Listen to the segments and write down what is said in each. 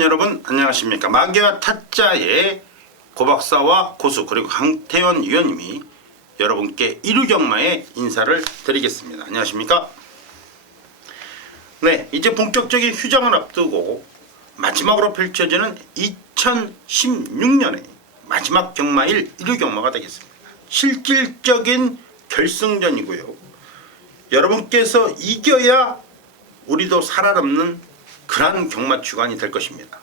팬 여러분 안녕하십니까. 마기와 타짜의 고박사와 고수 그리고 강태원 위원님이 여러분께 일루경마의 인사를 드리겠습니다. 안녕하십니까. 네, 이제 본격적인 휴장을 앞두고 마지막으로 펼쳐지는 2016년의 마지막 경마일 일루경마가 되겠습니다. 실질적인 결승전이고요. 여러분께서 이겨야 우리도 살아남는 그러한 경마 주간이 될 것입니다.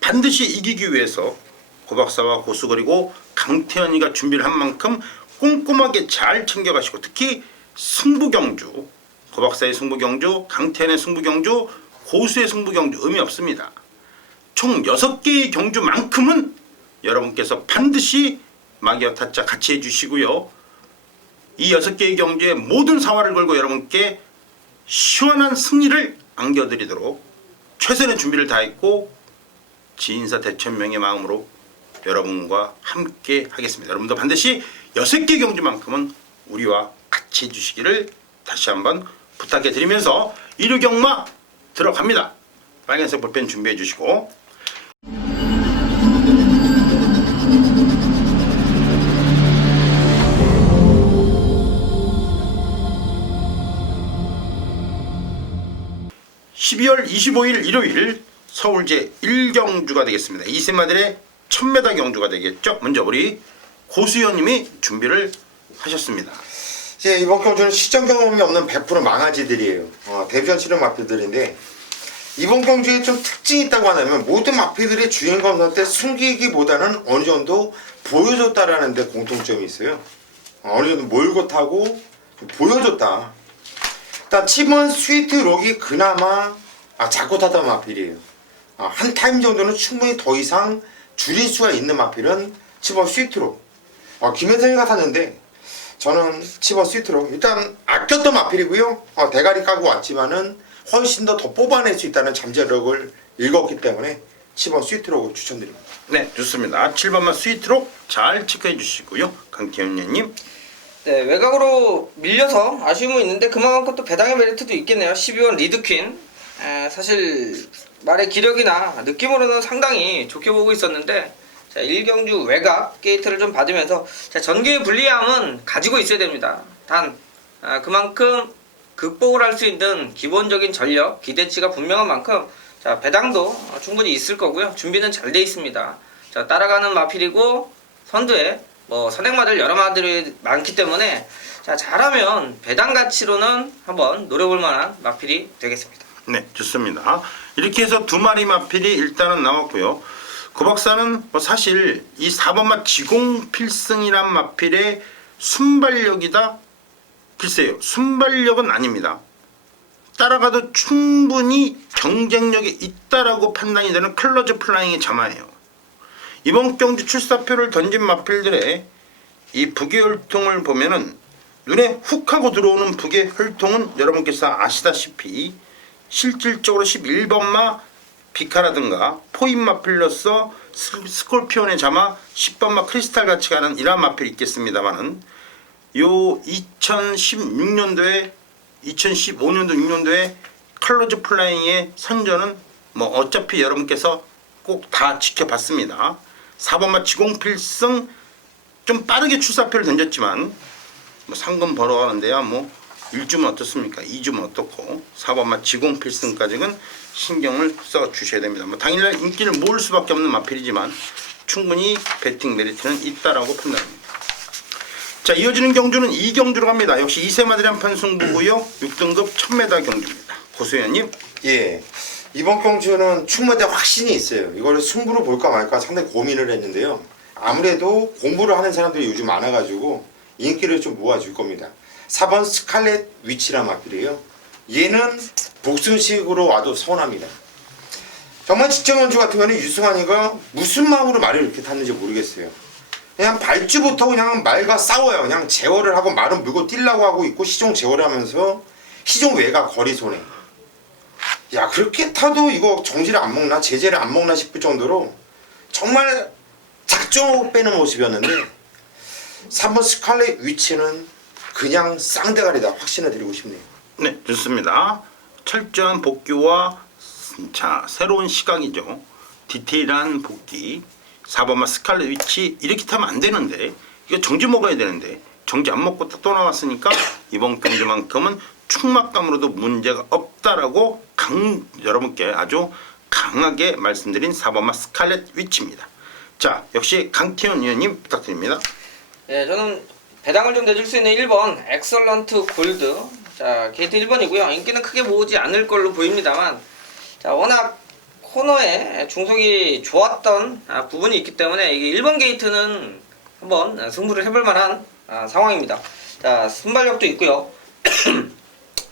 반드시 이기기 위해서 고박사와 고수 그리고 강태현이가 준비를 한 만큼 꼼꼼하게 잘 챙겨가시고, 특히 승부경주, 고박사의 승부경주, 강태현의 승부경주, 고수의 승부경주 의미 없습니다. 총 6개의 경주만큼은 여러분께서 반드시 마기와 타짜 같이 해주시고요. 이 6개의 경주에 모든 사활을 걸고 여러분께 시원한 승리를 안겨드리도록 최선의 준비를 다했고 지인사 대천명의 마음으로 여러분과 함께 하겠습니다. 여러분도 반드시 6개 경주만큼은 우리와 같이 해주시기를 다시 한번 부탁해 드리면서 일루경마 들어갑니다. 빨간색 볼펜 준비해 주시고, (12월 25일) 일요일 서울 제1경주가 되겠습니다. 이세마들의 1000m 경주가 되겠죠. 먼저 우리 고수연님이 준비를 하셨습니다. 이번 경주는 시청 경험이 없는 100% 망아지들이에요. 데뷔전 치른 마필들인데, 이번 경주에 좀 특징이 있다고 하냐면 모든 마필들이 주행검사 숨기기보다는 어느 정도 보여줬다라는 데 공통점이 있어요. 어느 정도 몰고 타고 좀 보여줬다. 일단 7번 스위트록이 그나마 작고 타던 마필이에요. 한 타임 정도는 충분히 더 이상 줄일 수가 있는 마필은 7번 스위트록. 김현성이가 탔는데 저는 7번 스위트록 일단 아꼈던 마필이고요. 대가리 까고 왔지만은 훨씬 더 뽑아낼 수 있다는 잠재력을 읽었기 때문에 7번 스위트록을 추천드립니다. 네, 좋습니다. 7번만 스위트록 잘 체크해 주시고요. 강태현님. 네, 외곽으로 밀려서 아쉬움은 있는데 그만큼 또 배당의 메리트도 있겠네요. 12번 리드퀸. 사실 말의 기력이나 느낌으로는 상당히 좋게 보고 있었는데, 자, 1경주 외곽 게이트를 좀 받으면서 전개의 불리함은 가지고 있어야 됩니다. 단 그만큼 극복을 할 수 있는 기본적인 전력, 기대치가 분명한 만큼 배당도 충분히 있을 거고요. 준비는 잘 돼 있습니다. 자, 따라가는 마필이고 선두에 선행마들 여러 마들이 많기 때문에 잘하면 배당 가치로는 한번 노려볼 만한 마필이 되겠습니다. 네, 좋습니다. 이렇게 해서 2마리 마필이 일단은 나왔고요. 고박사는 사실 이 4번마 지공필승이란 마필의 순발력이다? 글쎄요, 순발력은 아닙니다. 따라가도 충분히 경쟁력이 있다라고 판단이 되는 클로즈 플라잉의 자마예요. 이번 경주 출사표를 던진 마필들의 이 북의 혈통을 보면은 눈에 훅 하고 들어오는 북의 혈통은 여러분께서 아시다시피 실질적으로 11번마 비카라든가 포인마 필러서 스콜피온의 자마 10번마 크리스탈 같이 가는 이러한 마필이 있겠습니다만은 요 2016년도에 2015년도 6년도에 컬러즈 플라잉의 선전은 어차피 여러분께서 꼭 다 지켜봤습니다. 4번마 지공필승 좀 빠르게 출사표를 던졌지만 상금 벌어가는데야 1주면 어떻습니까? 2주면 어떻고, 4번마 지공필승까지는 신경을 써 주셔야 됩니다. 당일날 인기를 모을 수밖에 없는 마필이지만 충분히 배팅 메리트는 있다라고 판단합니다. 자, 이어지는 경주는 2경주로 갑니다. 역시 2세마들이 한판 승부고요. 6등급 1000m 경주입니다. 고수연님. 예, 이번 경주는 충분히 확신이 있어요. 이거를 승부로 볼까 말까 상당히 고민을 했는데요. 아무래도 공부를 하는 사람들이 요즘 많아가지고 인기를 좀 모아줄 겁니다. 4번 스칼렛 위치란 마필이에요. 얘는 복순식으로 와도 서운합니다. 정말 지청연주 같은 경우는 유승환이가 무슨 마음으로 말을 이렇게 탔는지 모르겠어요. 그냥 발주부터 그냥 말과 싸워요. 그냥 제어를 하고 말은 물고 뛰려고 하고 있고, 시종 제어를 하면서 시종 외곽 거리 손해. 야, 그렇게 타도 이거 정지를 안 먹나 제재를 안 먹나 싶을 정도로 정말 작정하고 빼는 모습이었는데, 3번 스칼렛 위치는 그냥 쌍대가리다 확신을 드리고 싶네요. 네, 좋습니다. 철저한 복귀와 새로운 시각이죠. 디테일한 복귀, 4번마 스칼렛 위치 이렇게 타면 안 되는데 이거 정지 먹어야 되는데 정지 안 먹고 또 나왔으니까 이번 경주만큼은 충막감으로도 문제가 없다라고 여러분께 아주 강하게 말씀드린 4번마 스칼렛 위치입니다. 자, 역시 강태현 위원님 부탁드립니다. 네, 저는 배당을 좀 내줄 수 있는 1번 엑설런트 골드. 자, 게이트 1번이고요. 인기는 크게 모으지 않을 걸로 보입니다만, 자, 워낙 코너에 중속이 좋았던 부분이 있기 때문에 이게 1번 게이트는 한번 승부를 해볼 만한 상황입니다. 자, 순발력도 있고요.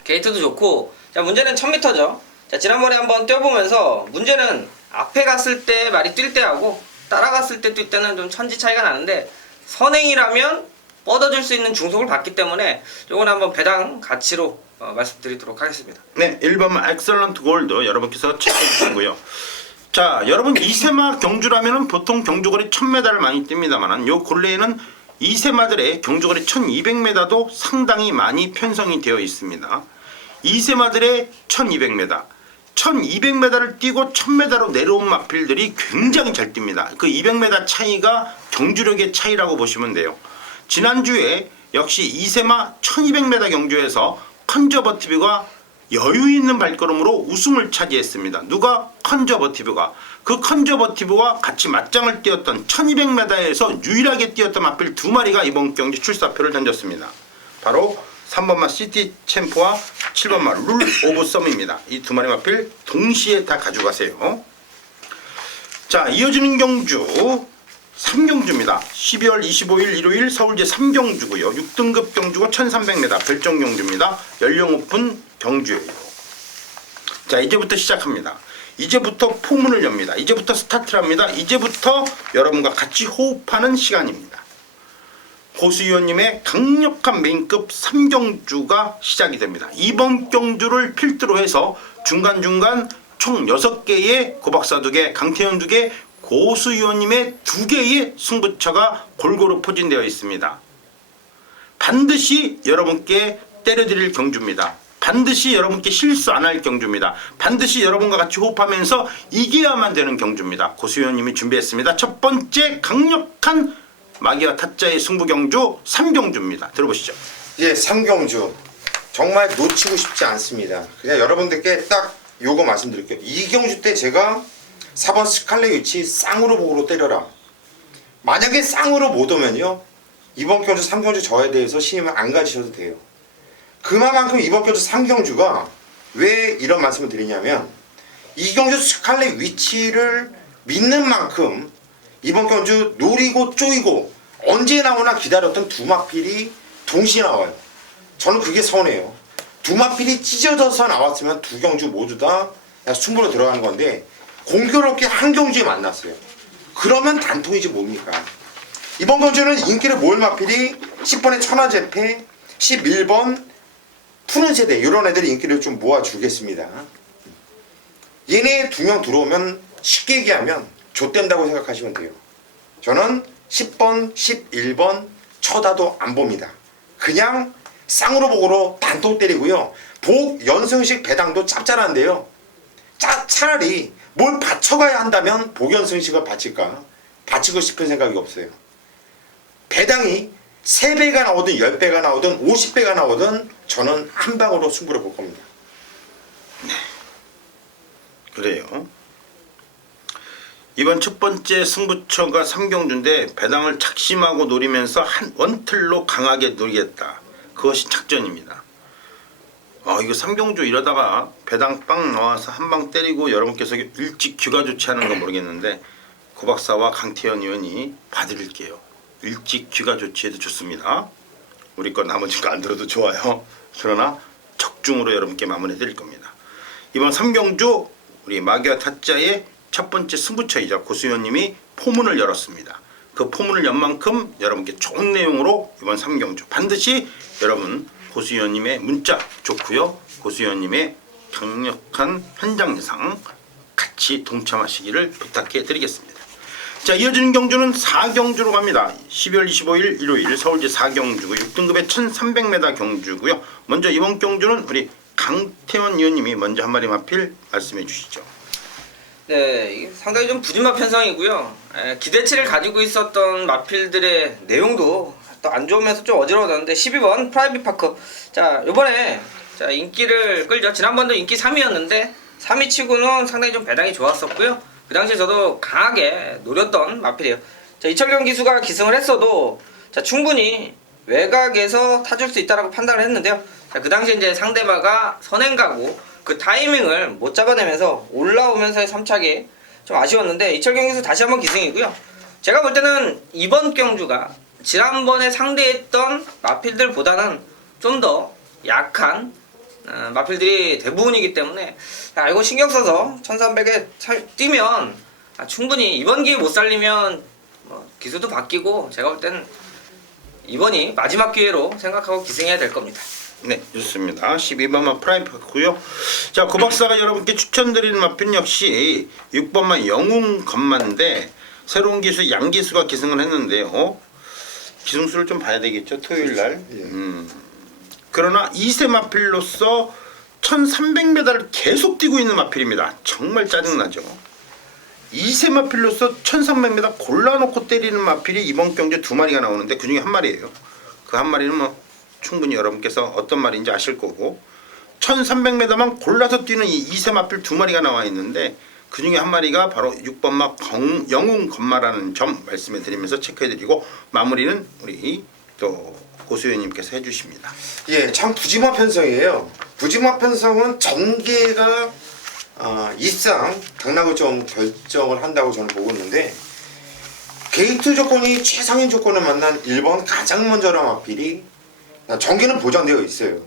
게이트도 좋고, 자, 문제는 1000m죠. 자, 지난번에 한번 뛰어보면서 문제는 앞에 갔을 때 말이 뛸 때하고 따라갔을 때 뛸 때는 좀 천지 차이가 나는데, 선행이라면 뻗어줄 수 있는 중속을 받기 때문에 요건 한번 배당 가치로 말씀드리도록 하겠습니다. 네, 1번 엑설런트 골드 여러분께서 체크해주시고요. 자, 여러분 2세마 경주라면은 보통 경주거리 1000m를 많이 뜁니다만 요 근래에는 2세마들의 경주거리 1200m도 상당히 많이 편성이 되어 있습니다. 2세마들의 1200m 1200m를 뛰고 1000m로 내려온 마필들이 굉장히 잘 뜁니다. 그 200m 차이가 경주력의 차이라고 보시면 돼요. 지난주에 역시 2세마 1200m 경주에서 컨저버티브가 여유 있는 발걸음으로 우승을 차지했습니다. 누가? 컨저버티브가. 그 컨저버티브와 같이 맞짱을 뛰었던 1200m에서 유일하게 뛰었던 마필 두 마리가 이번 경기 출사표를 던졌습니다. 바로 3번마 시티 챔프와 7번마 룰 오브 썸입니다. 이 두 마리 마필 동시에 다 가져가세요. 자, 이어지는 경주 3경주입니다. 12월 25일 일요일 서울제 3경주고요. 6등급 경주가 1300m 별정 경주입니다. 연령 오픈 경주예요. 자, 이제부터 시작합니다. 이제부터 포문을 엽니다. 이제부터 스타트를 합니다. 이제부터 여러분과 같이 호흡하는 시간입니다. 고수위원님의 강력한 메인급 3경주가 시작이 됩니다. 이번 경주를 필두로 해서 중간중간 총 6개의 고박사 2개, 강태현 2개, 고수위원님의 2개의 승부처가 골고루 포진되어 있습니다. 반드시 여러분께 때려드릴 경주입니다. 반드시 여러분께 실수 안 할 경주입니다. 반드시 여러분과 같이 호흡하면서 이겨야만 되는 경주입니다. 고수위원님이 준비했습니다. 첫 번째 강력한 마기와 타짜의 승부 경주 3경주입니다. 들어보시죠. 예, 3경주 정말 놓치고 싶지 않습니다. 그냥 여러분들께 딱 요거 말씀드릴게요. 2경주 때 제가 4번 스칼렛 위치 쌍으로 보고로 때려라. 만약에 쌍으로 못 오면요, 이번 경주 3경주 저에 대해서 신임을 안 가지셔도 돼요. 그만큼 이번 경주 3경주가 왜 이런 말씀을 드리냐면, 2경주 스칼렛 위치를 믿는 만큼 이번 경주 노리고 쪼이고 언제 나오나 기다렸던 두 마필이 동시에 나와요. 저는 그게 서운해요. 두 마필이 찢어져서 나왔으면 두 경주 모두 다 승부로 들어가는 건데 공교롭게 한 경주에 만났어요. 그러면 단통이지 뭡니까? 이번 경주는 인기를 모을 마필이 10번의 천하제패, 11번 푸른 세대 이런 애들이 인기를 좀 모아주겠습니다. 얘네 2명 들어오면 쉽게 얘기하면 좆된다고 생각하시면 돼요. 저는 10번, 11번 쳐다도 안 봅니다. 그냥 쌍으로 복으로 단통 때리고요. 복 연승식 배당도 짭짤한데요. 차라리 뭘 받쳐가야 한다면 복연승식을 바칠까? 바치고 싶은 생각이 없어요. 배당이 3배가 나오든 10배가 나오든 50배가 나오든 저는 한 방으로 승부를 볼 겁니다. 그래요. 이번 첫 번째 승부처가 3경주인데 배당을 작심하고 노리면서 한 원틀로 강하게 노리겠다. 그것이 작전입니다. 이거 3경주 이러다가 배당 빵 나와서 한 방 때리고 여러분께서 일찍 귀가 좋지 않은 건 모르겠는데 고박사와 강태현 의원이 봐드릴게요. 일찍 귀가 좋지 해도 좋습니다. 우리 거 나머지 거 안 들어도 좋아요. 그러나 적중으로 여러분께 마무리해 드릴 겁니다. 이번 3경주 우리 마기와 타짜의 첫 번째 승부처이자 고수위원님이 포문을 열었습니다. 그 포문을 연 만큼 여러분께 좋은 내용으로 이번 3경주 반드시 여러분 고수위원님의 문자 좋고요. 고수위원님의 강력한 현장 예상 같이 동참하시기를 부탁해 드리겠습니다. 자, 이어지는 경주는 4경주로 갑니다. 12월 25일 일요일 서울제 4경주고 6등급의 1300m 경주고요. 먼저 이번 경주는 우리 강태원 의원님이 먼저 한 마리 마필 말씀해 주시죠. 네, 이게 상당히 좀 부진마 편성이고요. 기대치를 가지고 있었던 마필들의 내용도 또 안 좋으면서 좀 어지러워졌는데 12번 프라이빗 파크. 자, 요번에 자, 인기를 끌죠. 지난번도 인기 3위였는데 3위 치고는 상당히 좀 배당이 좋았었고요. 그 당시에 저도 강하게 노렸던 마필이에요. 자, 이철경 기수가 기승을 했어도 자, 충분히 외곽에서 타줄 수 있다라고 판단을 했는데요. 자, 그 당시에 이제 상대마가 선행가고 그 타이밍을 못 잡아내면서 올라오면서의 3착이 좀 아쉬웠는데 이철경 기수 다시 한번 기승이고요. 제가 볼 때는 이번 경주가 지난번에 상대했던 마필들보다는 좀 더 약한 마필들이 대부분이기 때문에 이거 신경 써서 1300에 뛰면 충분히 이번 기회 못 살리면 뭐 기수도 바뀌고 제가 볼 때는 이번이 마지막 기회로 생각하고 기승해야 될 겁니다. 네, 좋습니다. 12번만 프라이파크고요. 자, 고 박사가 여러분께 추천드리는 마필 역시 6번만 영웅 건마인데 새로운 기수 양기수가 기승을 했는데요. 기승수를 좀 봐야 되겠죠, 토요일 날. 그러나 2세 마필로서 1300m를 계속 뛰고 있는 마필입니다. 정말 짜증나죠. 2세 마필로서 1300m 골라놓고 때리는 마필이 이번 경주에 2마리가 나오는데 그 중에 한 마리예요. 그 한 마리는 뭐 충분히 여러분께서 어떤 말인지 아실 거고 1300m만 골라서 뛰는 이 2세 마필 2마리가 나와 있는데 그 중에 한 마리가 바로 6번마 영웅 건마라는 점 말씀해 드리면서 체크해 드리고 마무리는 우리 또 고수연님께서 해주십니다. 예, 참 부지마 편성이에요. 부지마 편성은 전개가 입상 당락을 좀 결정을 한다고 저는 보고 있는데 게이트 조건이 최상위 조건을 만난 1번 가장 먼저란 마필이 전개는 보장되어 있어요.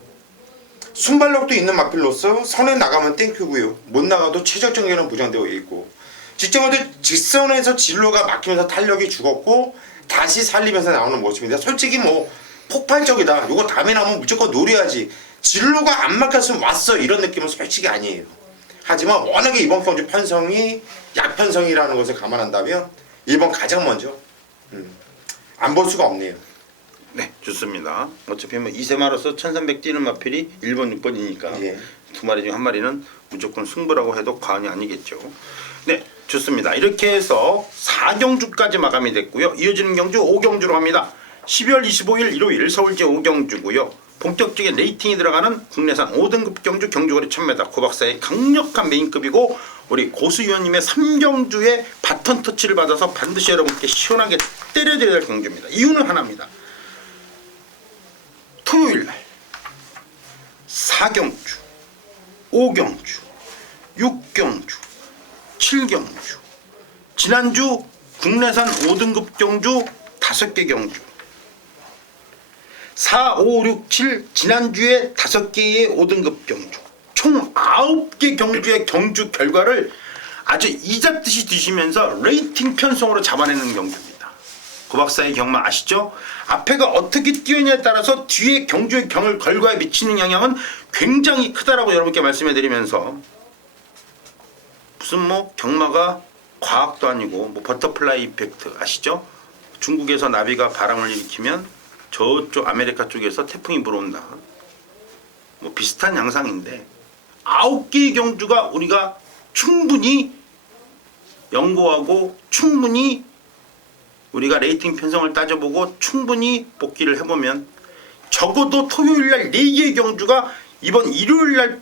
순발력도 있는 마필로서 선에 나가면 땡큐고요. 못 나가도 최적 전개는 보장되어 있고 직선에서 진로가 막히면서 탄력이 죽었고 다시 살리면서 나오는 모습인데 솔직히 뭐 폭발적이다. 이거 다음에 나오면 무조건 노려야지. 진로가 안 막혔으면 왔어. 이런 느낌은 솔직히 아니에요. 하지만 워낙에 이번 경주 편성이 약편성이라는 것을 감안한다면 1번 가장 먼저 안 볼 수가 없네요. 네, 좋습니다. 어차피 뭐 2세마로서 1300 뛰는 마필이 1번, 6번이니까 예. 2마리 중 한 마리는 무조건 승부라고 해도 과언이 아니겠죠. 네, 좋습니다. 이렇게 해서 4경주까지 마감이 됐고요. 이어지는 경주 5경주로 갑니다. 12월 25일 일요일 서울제 5경주고요. 본격적인 레이팅이 들어가는 국내산 5등급 경주 경주거리 1000m 고박사의 강력한 메인급이고 우리 고수위원님의 3경주에 바톤 터치를 받아서 반드시 여러분께 시원하게 때려드려야 될 경주입니다. 이유는 하나입니다. 토요일날 4경주, 5경주, 6경주, 7경주 지난주 국내산 5등급 경주 5개 경주 4, 5, 6, 7 지난주에 5개의 5등급 경주 총 9개 경주의 경주 결과를 아주 이잡듯이 뒤시면서 레이팅 편성으로 잡아내는 경주입니다. 고박사의 경마 아시죠? 앞에가 어떻게 뛰느냐에 따라서 뒤에 경주의 결과에 미치는 영향은 굉장히 크다라고 여러분께 말씀해드리면서 무슨 뭐 경마가 과학도 아니고 뭐 버터플라이 이펙트 아시죠? 중국에서 나비가 바람을 일으키면 저쪽 아메리카 쪽에서 태풍이 불어온다. 뭐 비슷한 양상인데 9개의 경주가 우리가 충분히 연구하고 충분히 우리가 레이팅 편성을 따져보고 충분히 복귀를 해보면 적어도 토요일날 4개의 경주가 이번 일요일날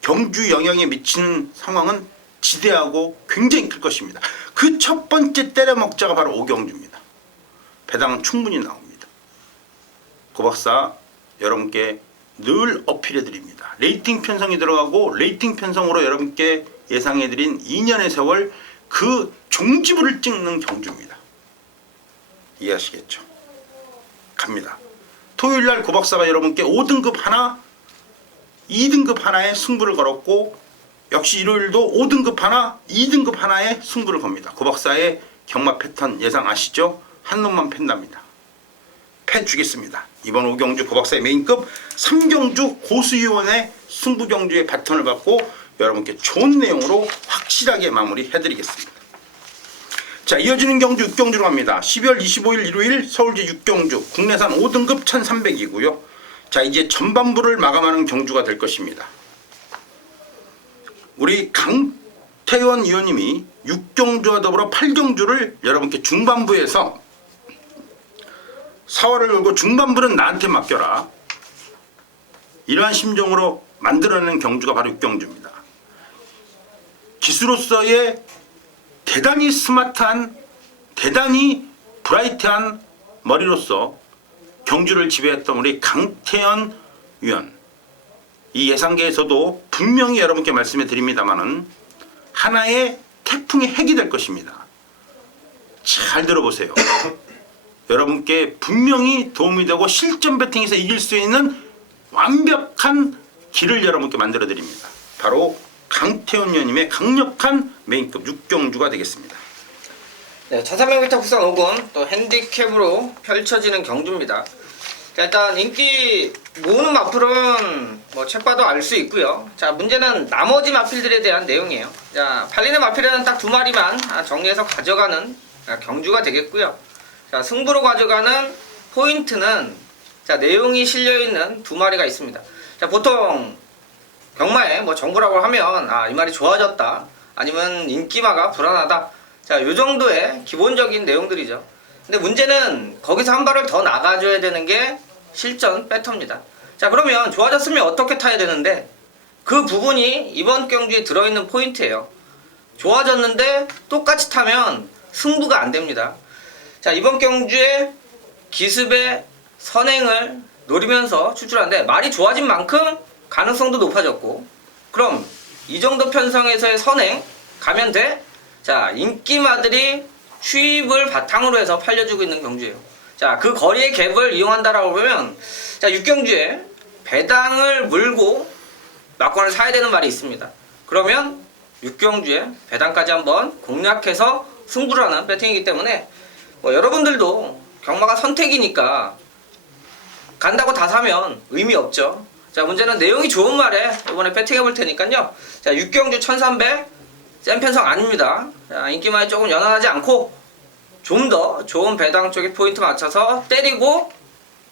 경주 영향에 미치는 상황은 지대하고 굉장히 클 것입니다. 그 첫 번째 때려먹자가 바로 5경주입니다. 배당은 충분히 나옵니다. 고박사 여러분께 늘 어필해드립니다. 레이팅 편성이 들어가고 레이팅 편성으로 여러분께 예상해드린 2년의 세월 그 종지부를 찍는 경주입니다. 이해하시겠죠? 갑니다. 토요일날 고박사가 여러분께 5등급 하나 2등급 하나에 승부를 걸었고 역시 일요일도 5등급 하나 2등급 하나에 승부를 겁니다. 고박사의 경마 패턴 예상 아시죠? 한 놈만 팬답니다. 패주겠습니다. 이번 5경주 고박사의 메인급 3경주 고수위원의 승부경주의 바톤을 받고 여러분께 좋은 내용으로 확실하게 마무리해드리겠습니다. 자, 이어지는 경주 6경주로 갑니다. 12월 25일 일요일 서울제 6경주 국내산 5등급 1300이고요. 자, 이제 전반부를 마감하는 경주가 될 것입니다. 우리 박태원 위원님이 6경주와 더불어 8경주를 여러분께 중반부에서 사활을 걸고 중반부는 나한테 맡겨라. 이러한 심정으로 만들어낸 경주가 바로 6경주입니다. 기수로서의 대단히 스마트한, 대단히 브라이트한 머리로서 경주를 지배했던 우리 강태현 위원. 이 예상계에서도 분명히 여러분께 말씀해 드립니다마는 하나의 태풍의 핵이 될 것입니다. 잘 들어보세요. 여러분께 분명히 도움이 되고 실전 배팅에서 이길 수 있는 완벽한 길을 여러분께 만들어 드립니다. 바로 강태훈 위원님의 강력한 메인급 6경주가 되겠습니다. 네, 1300m 국산 5군 또 핸디캡으로 펼쳐지는 경주입니다. 자, 일단 인기 모으는 마필은 뭐 책 봐도 알 수 있고요. 자, 문제는 나머지 마필들에 대한 내용이에요. 자, 팔리는 마필은 딱 2마리만 정리해서 가져가는 경주가 되겠고요. 자, 승부로 가져가는 포인트는 자, 내용이 실려있는 2마리가 있습니다. 자, 보통 경마에 뭐 정보라고 하면 이 말이 좋아졌다, 아니면 인기마가 불안하다, 자, 요 정도의 기본적인 내용들이죠. 근데 문제는 거기서 한 발을 더 나가줘야 되는 게 실전 배터입니다. 자, 그러면 좋아졌으면 어떻게 타야 되는데 그 부분이 이번 경주에 들어있는 포인트예요. 좋아졌는데 똑같이 타면 승부가 안 됩니다. 자, 이번 경주에 기습의 선행을 노리면서 출출하는데 말이 좋아진 만큼 가능성도 높아졌고, 그럼 이 정도 편성에서의 선행 가면 돼? 자, 인기마들이 추입을 바탕으로 해서 팔려주고 있는 경주예요. 자, 그 거리의 갭을 이용한다라고 보면, 자, 6경주에 배당을 물고 막권을 사야 되는 말이 있습니다. 그러면 6경주에 배당까지 한번 공략해서 승부를 하는 배팅이기 때문에 뭐 여러분들도 경마가 선택이니까 간다고 다 사면 의미 없죠. 자, 문제는 내용이 좋은 말에 이번에 배팅해 볼 테니까요. 자, 6경주 1300 센 편성 아닙니다. 자, 인기마에 조금 연연하지 않고 좀 더 좋은 배당 쪽에 포인트 맞춰서 때리고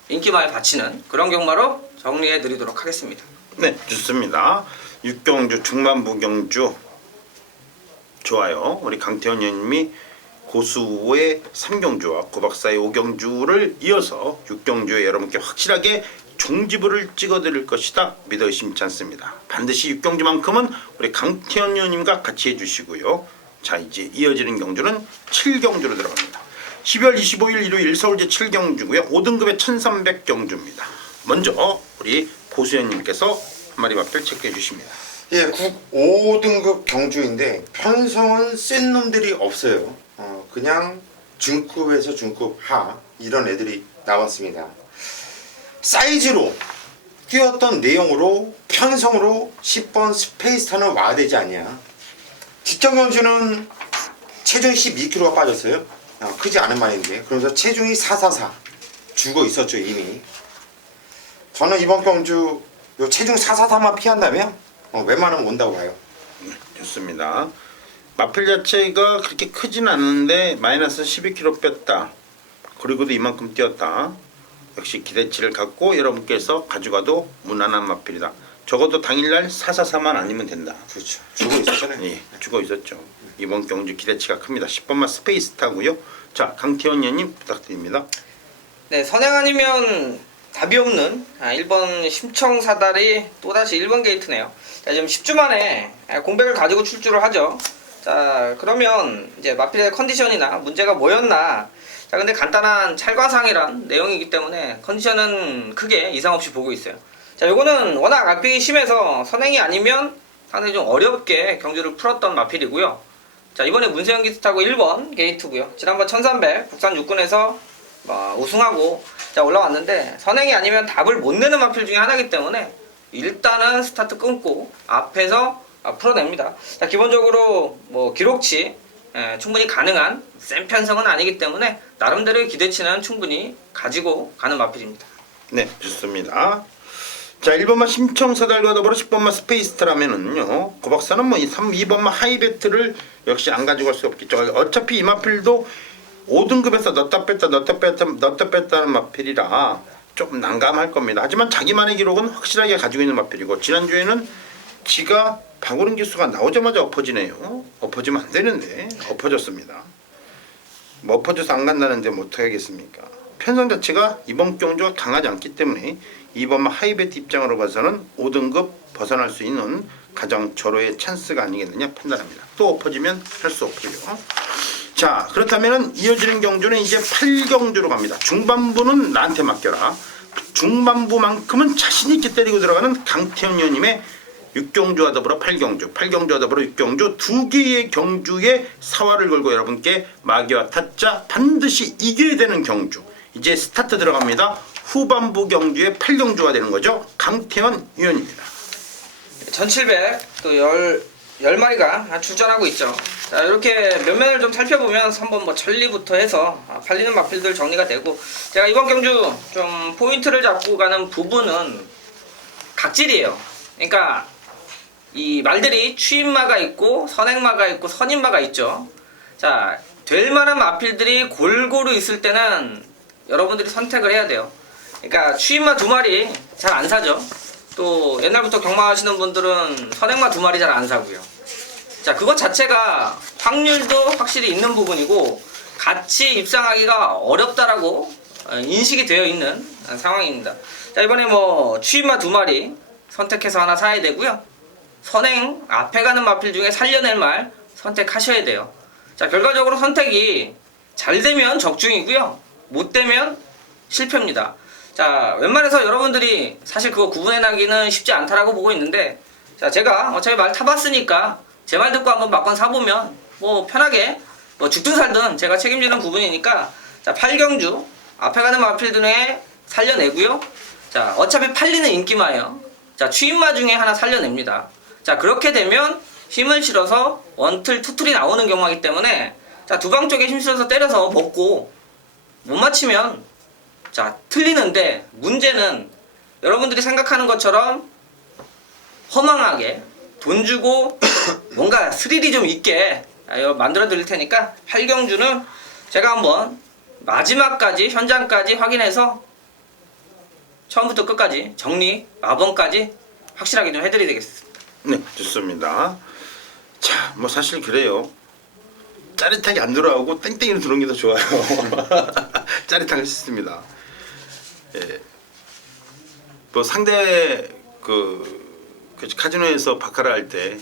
인기마에 바치는 그런 경마로 정리해 드리도록 하겠습니다. 네, 좋습니다. 6경주 중반부 경주 좋아요. 우리 강태현 의원님이 고수의 3경주와 고박사의 5경주를 이어서 6경주에 여러분께 확실하게 종지부를 찍어드릴 것이다 믿어 의심치 않습니다. 반드시 6경주만큼은 우리 강태현 의원님과 같이 해주시고요. 자, 이제 이어지는 경주는 7경주로 들어갑니다. 12월 25일 일요일 서울 제7경주고요. 5등급의 1300경주입니다. 먼저 우리 고수현님께서 한 마리 마필 체크해 주십니다. 예, 5등급 경주인데 편성은 센 놈들이 없어요. 그냥 중급에서 중급 하 이런 애들이 나왔습니다. 사이즈로 뛰었던 내용으로 편성으로 10번 스페이스타는 와야 되지 않냐. 직전 경주는 체중이 12kg가 빠졌어요. 크지 않은 말인데, 그러면서 체중이 444 죽어 있었죠 이미. 저는 이번 경주 요 체중 444만 피한다면 웬만하면 온다고 봐요. 네, 좋습니다. 마필 자체가 그렇게 크진 않은데 마이너스 12kg 뺐다. 그리고도 이만큼 뛰었다. 역시 기대치를 갖고 여러분께서 가져가도 무난한 마필이다. 적어도 당일날 444만 아니면 된다. 그렇죠. 죽어 있었잖아요. 예, 죽어 있었죠. 이번 경주 기대치가 큽니다. 10번만 스페이스타고요. 자, 강태현 의원님 부탁드립니다. 네, 선행 아니면 답이 없는 1번 심청사달이 또다시 1번 게이트네요. 자, 지금 10주 만에 공백을 가지고 출주를 하죠. 자, 그러면 이제 마필의 컨디션이나 문제가 뭐였나. 자, 근데 간단한 찰과상이란 내용이기 때문에 컨디션은 크게 이상 없이 보고 있어요. 자, 요거는 워낙 악빙이 심해서 선행이 아니면 상당히 좀 어렵게 경주를 풀었던 마필이고요. 자, 이번에 문세영 기수 타고 1번 게이트고요. 지난번 1300 국산 6군에서 우승하고 자, 올라왔는데 선행이 아니면 답을 못 내는 마필 중에 하나이기 때문에 일단은 스타트 끊고 앞에서 풀어냅니다. 자, 기본적으로 뭐 기록치 충분히 가능한 센 편성은 아니기 때문에 나름대로의 기대치는 충분히 가지고 가는 마필입니다. 네, 좋습니다. 자, 1번만 심청사달과 더불어 10번만 스페이스타라면은요, 고박사는 뭐 2번만 하이베트를 역시 안 가지고 갈 수 없겠죠. 어차피 이 마필도 5등급에서 넣었다 뺐다는 마필이라 조금 난감할 겁니다. 하지만 자기만의 기록은 확실하게 가지고 있는 마필이고, 지난주에는 지가 박오른 기수가 나오자마자 엎어지네요. 엎어지면 안 되는데 엎어졌습니다. 뭐 엎어져서 안 간다는데 뭐 어떻게 하겠습니까? 편성 자체가 이번 경주가 강하지 않기 때문에 이번 하이베트 입장으로 봐서는 5등급 벗어날 수 있는 가장 절호의 찬스가 아니겠느냐 판단합니다. 또 엎어지면 할 수 없고요. 자, 그렇다면 이어지는 경주는 이제 8경주로 갑니다. 중반부는 나한테 맡겨라. 중반부만큼은 자신있게 때리고 들어가는 강태현 의원님의 6경주와 더불어 8경주, 8경주와 더불어 6경주 두 개의 경주에 사활을 걸고 여러분께 마귀와 타짜 반드시 이겨야 되는 경주. 이제 스타트 들어갑니다. 후반부 경주에 8경주가 되는 거죠. 강태현 의원입니다. 1700 또 10마리가 출전하고 있죠. 자, 이렇게 면면을 좀 살펴보면 한번 뭐 전리부터 해서 팔리는 마필들 정리가 되고, 제가 이번 경주 좀 포인트를 잡고 가는 부분은 각질이에요. 그러니까 이 말들이 추임마가 있고 선행마가 있고 선임마가 있죠. 자, 될 만한 마필들이 골고루 있을 때는 여러분들이 선택을 해야 돼요. 그러니까 추임마 2마리 잘 안 사죠. 또 옛날부터 경마하시는 분들은 선행마 2마리 잘 안 사고요. 자, 그것 자체가 확률도 확실히 있는 부분이고 같이 입상하기가 어렵다라고 인식이 되어 있는 상황입니다. 자, 이번에 뭐 추임마 2마리 선택해서 하나 사야 되고요. 선행 앞에 가는 마필 중에 살려낼 말 선택하셔야 돼요. 자, 결과적으로 선택이 잘 되면 적중이고요. 못 되면 실패입니다. 자, 웬만해서 여러분들이 사실 그거 구분해나기는 쉽지 않다라고 보고 있는데, 자, 제가 어차피 말 타봤으니까 제 말 듣고 한번 막건 사보면 뭐 편하게 뭐 죽든 살든 제가 책임지는 부분이니까, 자, 8경주 앞에 가는 마필 중에 살려내고요. 자, 어차피 팔리는 인기마예요. 자, 추임마 중에 하나 살려냅니다. 자, 그렇게 되면 힘을 실어서 원틀 투틀이 나오는 경우이기 때문에, 자, 두 방 쪽에 힘 실어서 때려서 먹고 못 맞히면 자, 틀리는데, 문제는 여러분들이 생각하는 것처럼 허망하게 돈 주고 뭔가 스릴이 좀 있게 만들어 드릴 테니까 8경주는 제가 한번 마지막까지 현장까지 확인해서 처음부터 끝까지 정리, 마번까지 확실하게 좀 해드려야 되겠습니다. 네, 좋습니다. 자, 뭐 사실 그래요. 짜릿하게 안 들어가고 땡땡이로 들어오는 게 더 좋아요. 짜릿하게 했습니다. 예. 뭐 상대 그 카지노에서 바카라 할 때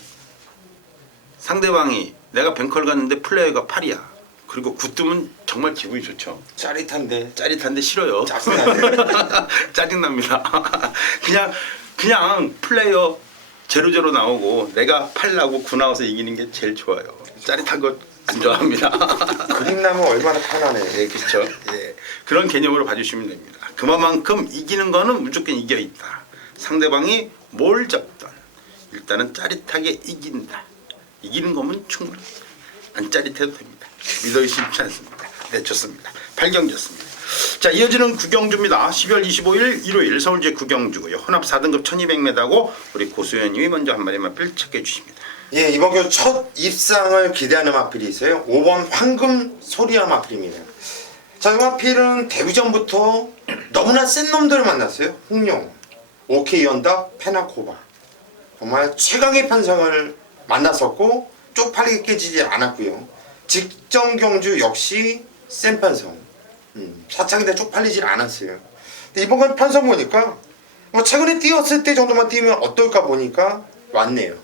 상대방이 내가 뱅컬 갔는데 플레이어가 8이야. 그리고 9 뜨면 정말 기분이 좋죠. 짜릿한데 짜릿한데 싫어요. 짜증나네. 짜증납니다. 그냥 플레이어 0-0 나오고 내가 8 나오고 9 나와서 이기는 게 제일 좋아요. 짜릿한 거 안 좋아합니다. 그림 나면 얼마나 편하네. 예, 그렇죠. 예, 그런 개념으로 봐주시면 됩니다. 그만큼 이기는 거는 무조건 이겨 있다. 상대방이 뭘 잡든 일단은 짜릿하게 이긴다. 이기는 거면 충분히 안 짜릿해도 됩니다. 믿어 의심치 않습니다. 네, 좋습니다. 8경주였습니다. 자, 이어지는 9경주입니다. 12월 25일 일요일 서울제 9경주고요. 혼합 4등급 1200m고 우리 고수현님이 먼저 한 마리만 필착해 주십니다. 예, 이번 경주 첫 입상을 기대하는 마필이 있어요. 5번 황금 소리야 마필입니다. 자, 이 마필은 데뷔전부터 너무나 센 놈들을 만났어요. 흥룡, 오케이 연답, 페나코바. 정말 최강의 판상을 만났었고 쪽팔리게 깨지지 않았고요. 직전 경주 역시 센 판성. 사창인데 쪽팔리질 않았어요. 근데 이번 판성 보니까 뭐 최근에 뛰었을 때 정도만 뛰면 어떨까 보니까 왔네요.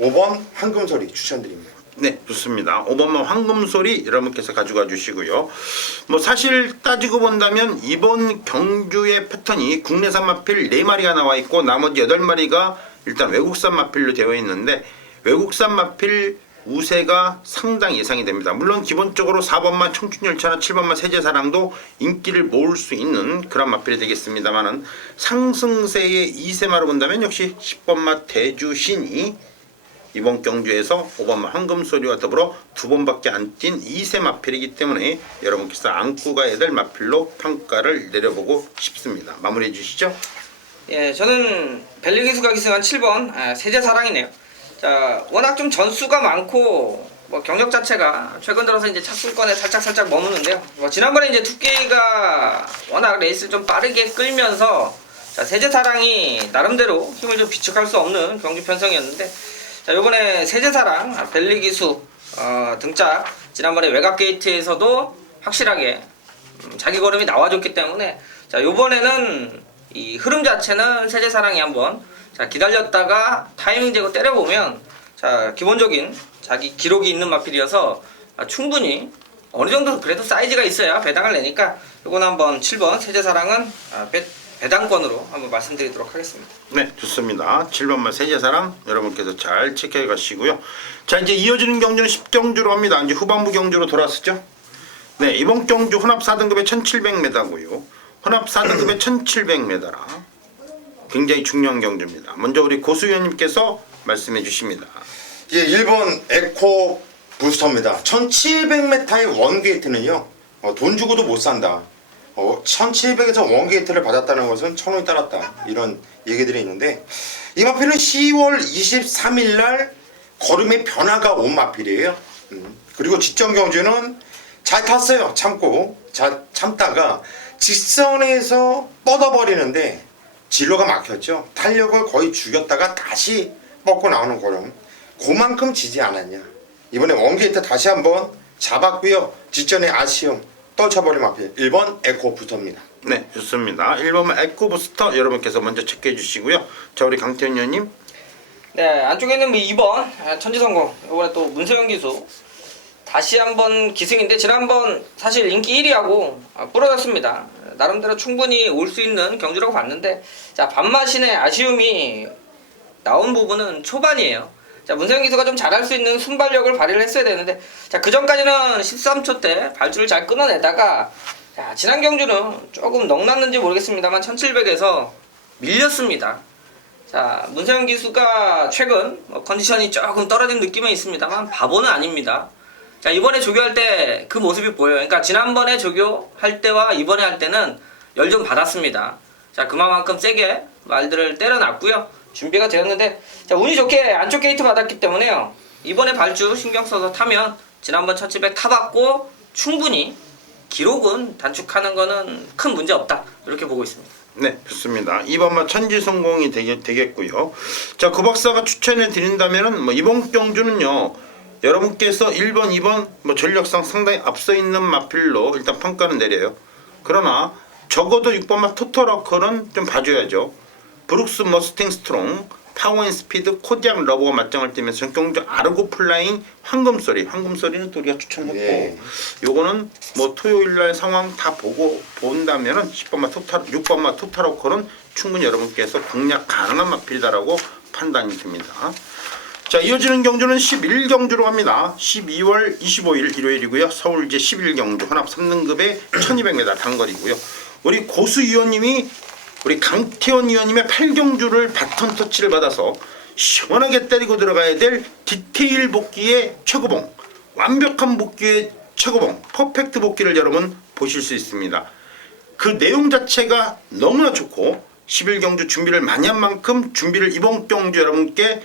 5번 황금소리 추천드립니다. 네, 좋습니다. 5번만 황금소리 여러분께서 가져가 주시고요. 뭐 사실 따지고 본다면 이번 경주의 패턴이 국내산 마필 4마리가 나와 있고 나머지 8마리가 일단 외국산 마필로 되어 있는데 외국산 마필 우세가 상당히 예상이 됩니다. 물론 기본적으로 4번만 청춘열차나 7번만 세제사랑도 인기를 모을 수 있는 그런 마필이 되겠습니다만은 상승세의 2세마로 본다면 역시 10번마 대주신이 이번 경주에서 5번마 황금소리와 더불어 2번밖에 안 뛴 2세 마필이기 때문에 여러분께서 안고 가야 될 마필로 평가를 내려보고 싶습니다. 마무리해 주시죠. 예, 저는 벨리기수가 기승한 7번 세제사랑이네요. 자, 워낙 좀 전수가 많고 뭐 경력 자체가 최근 들어서 이제 착순권에 살짝 머무는데요. 뭐 지난번에 이제 두께가 워낙 레이스를 좀 빠르게 끌면서 자, 세제사랑이 나름대로 힘을 좀 비축할 수 없는 경주 편성이었는데, 자, 요번에 세제사랑 벨리기수 등짝 지난번에 외곽 게이트에서도 확실하게 자기 걸음이 나와줬기 때문에, 자, 요번에는 이 흐름 자체는 세제사랑이 한번 자, 기다렸다가 타이밍 제거 때려보면, 자, 기본적인 자기 기록이 있는 마필이어서 충분히 어느 정도 그래도 사이즈가 있어야 배당을 내니까, 요건 한번 7번 세제사랑은 배당권으로 한번 말씀드리도록 하겠습니다. 네, 좋습니다. 7번만 세제사랑 여러분께서 잘 체크해 가시고요. 자, 이제 이어지는 경주는 10경주로 합니다. 이제 후반부 경주로 돌아왔죠. 네, 이번 경주 혼합 4등급에 1700m고요. 혼합 4등급에 1700m라 굉장히 중요한 경주입니다. 먼저 우리 고수위원님께서 말씀해 주십니다. 예, 1번 에코 부스터입니다. 1700m의 원게이트는요, 돈 주고도 못 산다. 1700에서 원게이트를 받았다는 것은 1000원이 따랐다. 이런 얘기들이 있는데, 이 마필은 10월 23일 날 걸음의 변화가 온 마필이에요. 그리고 직전 경주는 잘 탔어요. 참다가 직선에서 뻗어버리는데 진로가 막혔죠. 탄력을 거의 죽였다가 다시 뻗고 나오는 걸음. 그만큼 지지 않았냐. 이번에 원게이트 다시 한번 잡았고요. 직전에 아쉬움 떨쳐버린 마필 1번 에코부스터입니다. 네, 좋습니다. 1번은 에코부스터 여러분께서 먼저 체크해 주시고요. 자, 우리 강태현 의원님. 네, 안쪽에 있는 2번 천지성공, 이번에 또 문세영 기수 다시 한번 기승인데, 지난번 사실 인기 1위하고 부러졌습니다. 나름대로 충분히 올 수 있는 경주라고 봤는데, 자, 반마신의 아쉬움이 나온 부분은 초반이에요. 자, 문세영 기수가 좀 잘할 수 있는 순발력을 발휘를 했어야 되는데, 자, 그 전까지는 13초 때 발주를 잘 끊어내다가, 자, 지난 경주는 조금 넉났는지 모르겠습니다만 1700에서 밀렸습니다. 자, 문세영 기수가 최근 컨디션이 조금 떨어진 느낌은 있습니다만 바보는 아닙니다. 자, 이번에 조교할 때 그 모습이 보여요. 그러니까 지난번에 조교할 때와 이번에 할 때는 열 좀 받았습니다. 자, 그만큼 세게 말들을 때려놨고요. 준비가 되었는데, 자, 운이 좋게 안쪽 게이트 받았기 때문에요. 이번에 발주 신경 써서 타면 지난번 1700 타봤고 충분히 기록은 단축하는 거는 큰 문제 없다. 이렇게 보고 있습니다. 네, 좋습니다. 2번만 천지성공이 되겠고요. 자, 그 박사가 추천해 드린다면은 이번 경주는요, 여러분께서 1번, 2번 전력상 상당히 앞서 있는 마필로 일단 평가는 내려요. 그러나 적어도 6번만 토토러커는 좀 봐줘야죠. 브룩스 머스팅 스트롱, 파워앤스피드, 코디악 러버가 맞짱을 뜨면서 전경주 아르고 플라잉 황금소리는 또 우리가 추천했고, 네. 요거는 토요일날 상황 다 본다면은 6번만 토토러커는 충분히 여러분께서 공략 가능한 마필이다라고 판단이 됩니다. 자, 이어지는 경주는 11경주로 갑니다. 12월 25일 일요일이고요. 서울제 11경주 혼합 3등급의 1200m 단거리고요. 우리 고수위원님이 우리 강태원 위원님의 8경주를 바톤 터치를 받아서 시원하게 때리고 들어가야 될 디테일 복귀의 최고봉, 완벽한 복귀의 최고봉, 퍼펙트 복귀를 여러분 보실 수 있습니다. 그 내용 자체가 너무나 좋고 11경주 준비를 많이 한 만큼 준비를 이번 경주 여러분께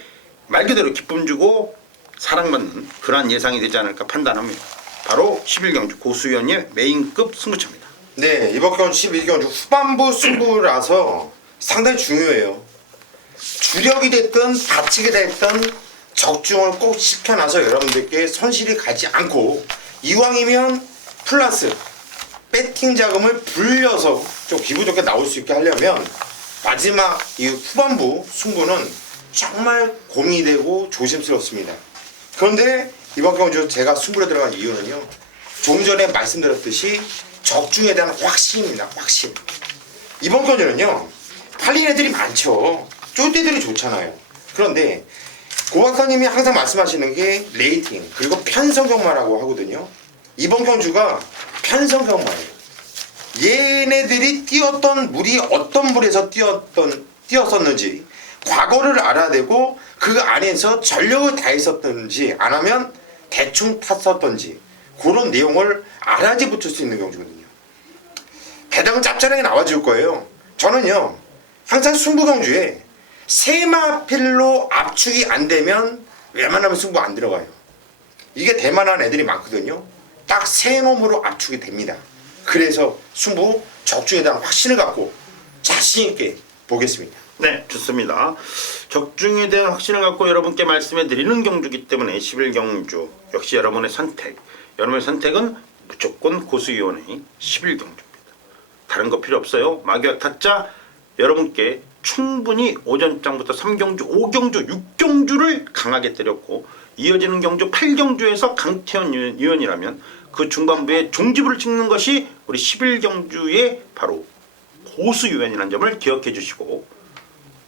말 그대로 기쁨 주고 사랑받는 그러한 예상이 되지 않을까 판단합니다. 바로 11경주 고수위원의 메인급 승부처입니다. 네, 이번 경주 11경주 후반부 승부라서 상당히 중요해요. 주력이 됐든 다치게 됐든 적중을 꼭 시켜놔서 여러분들께 손실이 가지 않고, 이왕이면 플러스 배팅 자금을 불려서 좀 기분 좋게 나올 수 있게 하려면 마지막 이 후반부 승부는 정말 고민이 되고 조심스럽습니다. 그런데 이번 경주 제가 승부에 들어간 이유는요, 조금 전에 말씀드렸듯이 적중에 대한 확신입니다. 확신. 이번 경주는요, 팔린 애들이 많죠. 쫄대들이 좋잖아요. 그런데 고 박사님이 항상 말씀하시는 게 레이팅 그리고 편성경마라고 하거든요. 이번 경주가 편성경마예요. 얘네들이 뛰었던 물이 어떤 물에서 뛰었었는지 과거를 알아야 되고, 그 안에서 전력을 다했었던지 안 하면 대충 탔었던지 그런 내용을 알아야지 붙을 수 있는 경주거든요. 배당은 짭짤하게 나와줄 거예요. 저는요, 항상 승부 경주에 세마필로 압축이 안 되면 웬만하면 승부 안 들어가요. 이게 대만한 애들이 많거든요. 딱 세 놈으로 압축이 됩니다. 그래서 승부 적중에 대한 확신을 갖고 자신있게 보겠습니다. 네, 좋습니다. 적중에 대한 확신을 갖고 여러분께 말씀해 드리는 경주이기 때문에 11경주 역시 여러분의 선택. 여러분의 선택은 무조건 고수위원회의 11경주입니다. 다른 거 필요 없어요. 마귀와 타짜 여러분께 충분히 오전장부터 3경주, 5경주, 6경주를 강하게 때렸고 이어지는 경주 8경주에서 강태현 위원이라면 그 중반부에 종지부를 찍는 것이 우리 11경주의 바로 고수위원이라는 점을 기억해 주시고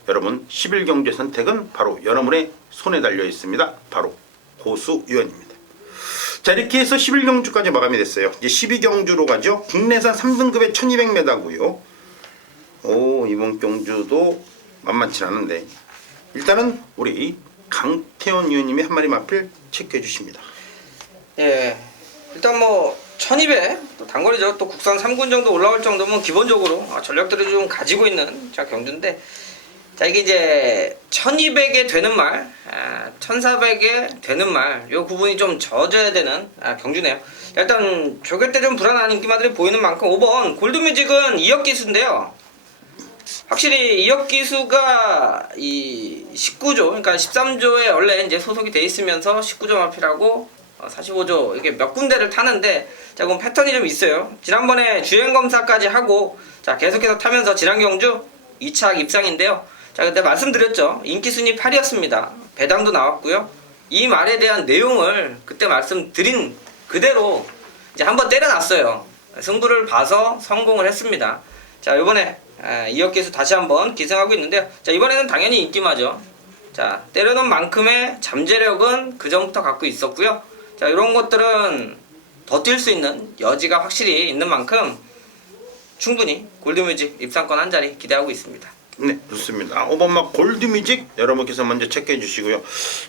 여러분 11경주의 선택은 바로 여러분의 손에 달려 있습니다. 바로 고수위원입니다. 자, 이렇게 해서 11경주까지 마감이 됐어요. 이제 12경주로 가죠. 국내산 3등급의 1200m고요. 오, 이번 경주도 만만치 않은데 일단은 우리 강태원 위원님이 한 마리 마필 체크해 주십니다. 예, 일단 뭐 1200, 또 단거리죠. 또 국산 3군 정도 올라올 정도면 기본적으로 전력들을 좀 가지고 있는 자 경주인데, 자 이게 이제 1200에 되는 말, 1400에 되는 말, 요 구분이 좀 젖어야 되는 경주네요. 자, 일단 조개 때 좀 불안한 인기마들이 보이는 만큼 5번 골드뮤직은 2억 기수인데요. 확실히 2억 기수가 이 19조, 그러니까 13조에 원래 이제 소속이 돼 있으면서 19조 마필하고 45조 이게 몇 군데를 타는데, 자 그럼 패턴이 좀 있어요. 지난번에 주행 검사까지 하고 자 계속해서 타면서 지난경주 2차 입상인데요. 자 그때 말씀드렸죠. 인기 순위 8이었습니다. 배당도 나왔고요. 이 말에 대한 내용을 그때 말씀드린 그대로 이제 한번 때려놨어요. 승부를 봐서 성공을 했습니다. 자 이번에 2억 기수 다시 한번 기승하고 있는데요. 자 이번에는 당연히 인기마죠. 자 때려놓은 만큼의 잠재력은 그 전부터 갖고 있었고요. 자 이런 것들은 더 뛸 수 있는 여지가 확실히 있는 만큼 충분히 골드뮤직 입상권 한 자리 기대하고 있습니다. 네, 좋습니다. 5번막 골드뮤직 여러분께서 먼저 체크해 주시고요.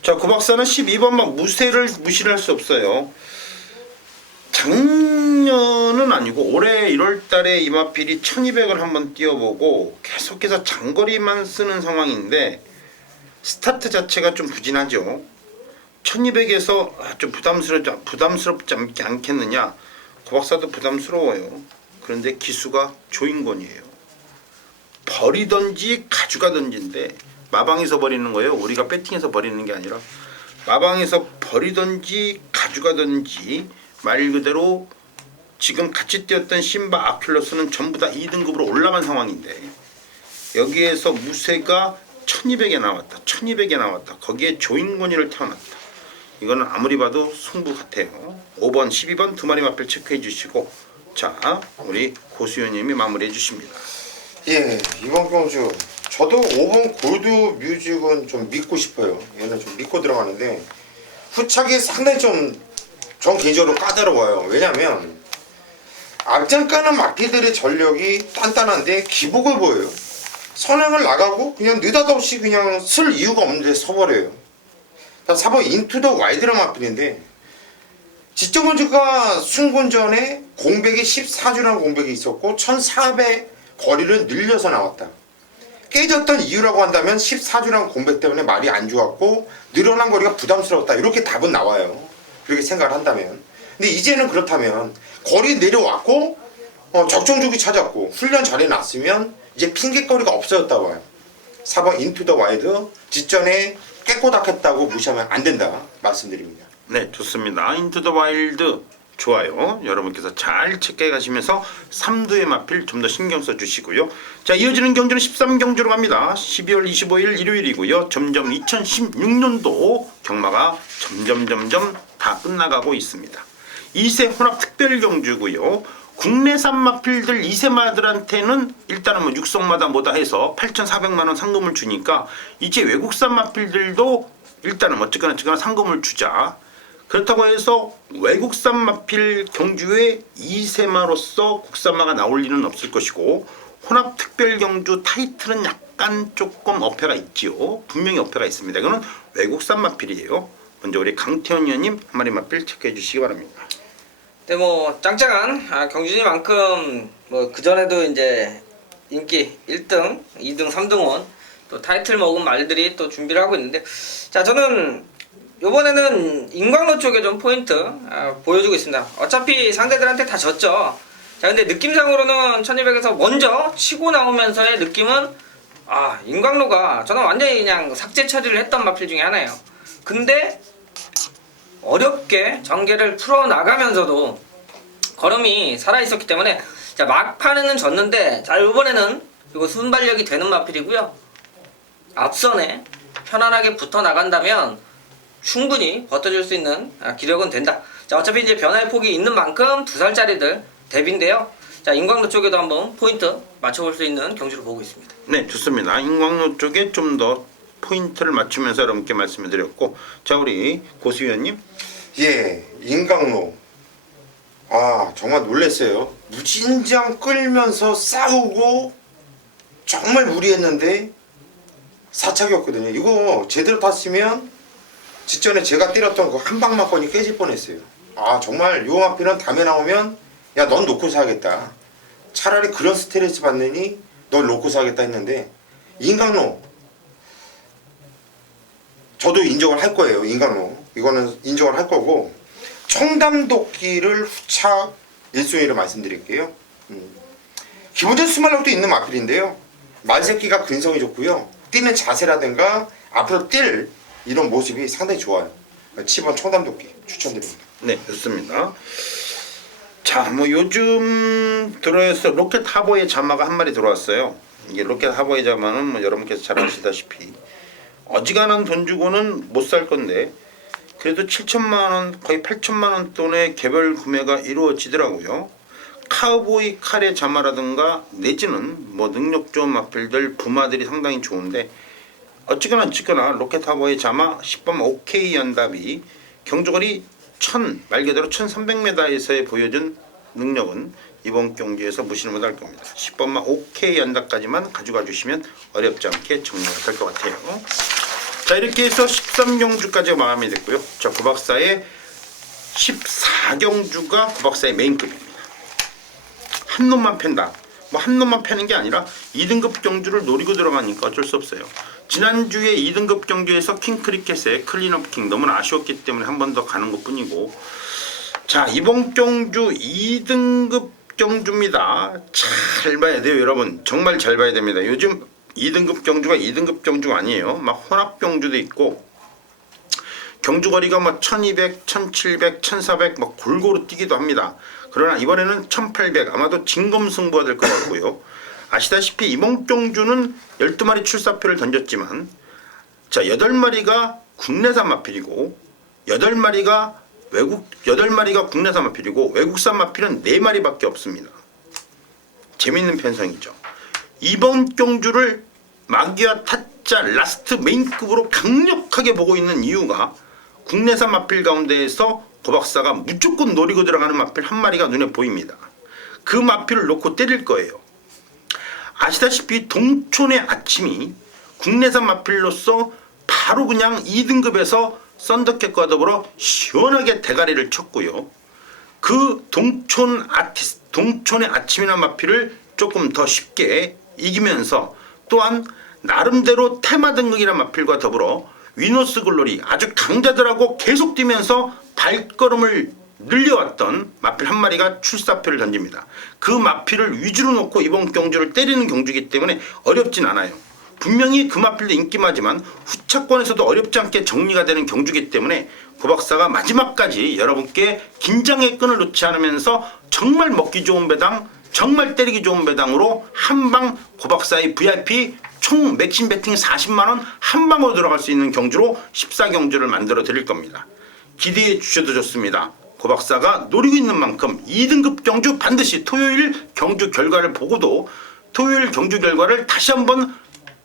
자, 구 박사는 12번막 무쇠를 무시를 할 수 없어요. 작년은 아니고 올해 1월달에 이마필이 1200을 한번 뛰어보고 계속해서 장거리만 쓰는 상황인데 스타트 자체가 좀 부진하죠. 1200에서 좀 부담스럽지 않겠느냐. 구 박사도 부담스러워요. 그런데 기수가 조인권이에요. 버리던지 가져가던지인데 마방에서 버리는 거예요. 우리가 배팅해서 버리는 게 아니라 마방에서 버리던지 가져가던지, 말 그대로 지금 같이 뛰었던 심바 아큘러스는 전부 다 2등급으로 올라간 상황인데 여기에서 무쇠가 1200에 나왔다. 1200에 나왔다. 거기에 조인권이를 태어났다. 이거는 아무리 봐도 승부 같아요. 5번, 12번 두 마리 마필 체크해 주시고 자 우리 고수연님이 마무리해 주십니다. 예, 이번 경주 저도 5번 골드뮤직은 좀 믿고 싶어요. 얘는 좀 믿고 들어가는데 후착이 상당히 전 개인적으로 까다로워요. 왜냐면 앞장가는 마피들의 전력이 단단한데 기복을 보여요. 선행을 나가고 그냥 느닷없이 그냥 쓸 이유가 없는데 서버려요. 4번 인투 더 와이드란 마필인데 지적원주가 순군전에 공백이 14주라는 공백이 있었고 1400 거리를 늘려서 나왔다. 깨졌던 이유라고 한다면 14주라는 공백 때문에 말이 안 좋았고 늘어난 거리가 부담스러웠다. 이렇게 답은 나와요. 그렇게 생각을 한다면. 근데 이제는 그렇다면 거리 내려왔고 적정주기 찾았고 훈련 잘해놨으면 이제 핑계거리가 없어졌다고 봐요. 4번 인투 더 와이드 직전에 깨꼬닥했다고 무시하면 안 된다 말씀드립니다. 네, 좋습니다. 인투 더 와일드 좋아요. 여러분께서 잘 체크해 가시면서 3두의 마필 좀 더 신경 써 주시고요. 자, 이어지는 경주는 13경주로 갑니다. 12월 25일 일요일이고요. 점점 2016년도 경마가 점점 다 끝나가고 있습니다. 2세 혼합 특별 경주고요. 국내산 마필들 2세마들한테는 일단은 뭐 육성마다 뭐다 해서 8,400만 원 상금을 주니까 이제 외국산 마필들도 일단은 어쨌거나 상금을 주자. 그렇다고 해서 외국산 마필 경주에 2세마로서 국산마가 나올 일은 없을 것이고 혼합 특별 경주 타이틀은 약간 조금 어폐가 있지요. 분명히 어폐가 있습니다. 이거는 외국산 마필이에요. 먼저 우리 강태현 의원님 한 마리 마필 체크해 주시기 바랍니다. 네, 뭐 짱짱한 경주니만큼 뭐 그전에도 이제 인기 1등, 2등, 3등원 또 타이틀 먹은 말들이 또 준비를 하고 있는데, 자 저는 요번에는 인광로 쪽에 좀 포인트 보여주고 있습니다. 어차피 상대들한테 다 졌죠. 자 근데 느낌상으로는 1200에서 먼저 치고 나오면서의 느낌은 인광로가 저는 완전히 그냥 삭제 처리를 했던 마필 중에 하나예요. 근데 어렵게 전개를 풀어 나가면서도 걸음이 살아 있었기 때문에 자, 막판에는 졌는데 자, 이번에는 이거 순발력이 되는 마필이고요. 앞선에 편안하게 붙어 나간다면 충분히 버텨줄 수 있는 기력은 된다. 자, 어차피 이제 변화의 폭이 있는 만큼 2살짜리들 대비인데요. 자, 인광로 쪽에도 한번 포인트 맞춰볼 수 있는 경주를 보고 있습니다. 네, 좋습니다. 인광로 쪽에 좀 더 포인트를 맞추면서 여러분께 말씀을 드렸고, 자, 우리 고수위원님. 예, 인강로. 정말 놀랐어요. 무진장 끌면서 싸우고 정말 무리했는데 사착이었거든요. 이거 제대로 탔으면 직전에 제가 때렸던 그 한 방 맞건이 깨질 뻔했어요. 정말 요 마필은 다음에 나오면 야, 넌 놓고 사야겠다. 차라리 그런 스트레스 받느니 널 놓고 사야겠다 했는데 인강로 저도 인정을 할 거예요. 인강로 이거는 인정을 할 거고, 청담도끼를 후착 1순위로 말씀드릴게요. 기본적인 수말력도 있는 마필인데요, 말새끼가 근성이 좋고요, 뛰는 자세라든가 앞으로 뛸 이런 모습이 상당히 좋아요. 7번 청담도끼 추천드립니다. 네, 좋습니다. 자, 뭐 요즘 들어서 로켓 하버의 자마가 한 마리 들어왔어요. 이게 로켓 하버의 자마는 뭐 여러분께서 잘 아시다시피 어지간한 돈 주고는 못 살 건데 그래도 7천만 원, 거의 8천만 원 돈의 개별 구매가 이루어지더라고요. 카우보이 칼의 자마라든가 내지는 뭐 능력 좋은 마필들 부마들이 상당히 좋은데, 어찌거나 로켓 하버의 자마 10번 OK 연답이 경주거리 말 그대로 1300m에서의 보여준 능력은 이번 경기에서 무시를 못할 겁니다. 10번만 OK 연답까지만 가져가 주시면 어렵지 않게 정리가 될 것 같아요. 자, 이렇게 해서 13경주까지 마감이 됐고요. 자, 고박사의 14경주가 고박사의 메인급입니다. 한 놈만 팬다. 뭐 한 놈만 패는 게 아니라 2등급 경주를 노리고 들어가니까 어쩔 수 없어요. 지난주에 2등급 경주에서 킹크리켓의 클린업 킹 너무나 아쉬웠기 때문에 한 번 더 가는 것 뿐이고, 자, 이번 경주 2등급 경주입니다. 잘 봐야 돼요, 여러분. 정말 잘 봐야 됩니다. 요즘 2등급 경주가 2등급 경주가 아니에요. 막 혼합 경주도 있고 경주거리가 뭐 1200, 1700, 1400 막 골고루 뛰기도 합니다. 그러나 이번에는 1800 아마도 진검승부가 될 것 같고요. 아시다시피 이번 경주는 12마리 출사표를 던졌지만, 자, 8마리가 국내산 마필이고 8마리가 국내산 마필이고 외국산 마필은 4마리밖에 없습니다. 재밌는 편성이죠. 이번 경주를 마기와 타짜 라스트 메인급으로 강력하게 보고 있는 이유가 국내산 마필 가운데에서 고박사가 무조건 노리고 들어가는 마필 한 마리가 눈에 보입니다. 그 마필을 놓고 때릴 거예요. 아시다시피 동촌의 아침이 국내산 마필로서 바로 그냥 2등급에서 썬더캣과 더불어 시원하게 대가리를 쳤고요. 그 동촌의 아침이나 마필을 조금 더 쉽게 이기면서 또한 나름대로 테마 등극이란 마필과 더불어 위너스 글로리 아주 강자들하고 계속 뛰면서 발걸음을 늘려왔던 마필 한 마리가 출사표를 던집니다. 그 마필을 위주로 놓고 이번 경주를 때리는 경주이기 때문에 어렵진 않아요. 분명히 그 마필도 인기마지만 후차권에서도 어렵지 않게 정리가 되는 경주이기 때문에 고박사가 마지막까지 여러분께 긴장의 끈을 놓지 않으면서 정말 먹기 좋은 배당, 정말 때리기 좋은 배당으로 한방 고박사의 VIP 총 맥심 배팅 40만원 한 방으로 들어갈 수 있는 경주로 14경주를 만들어 드릴 겁니다. 기대해 주셔도 좋습니다. 고박사가 노리고 있는 만큼 2등급 경주 반드시 토요일 경주 결과를 보고도 토요일 경주 결과를 다시 한번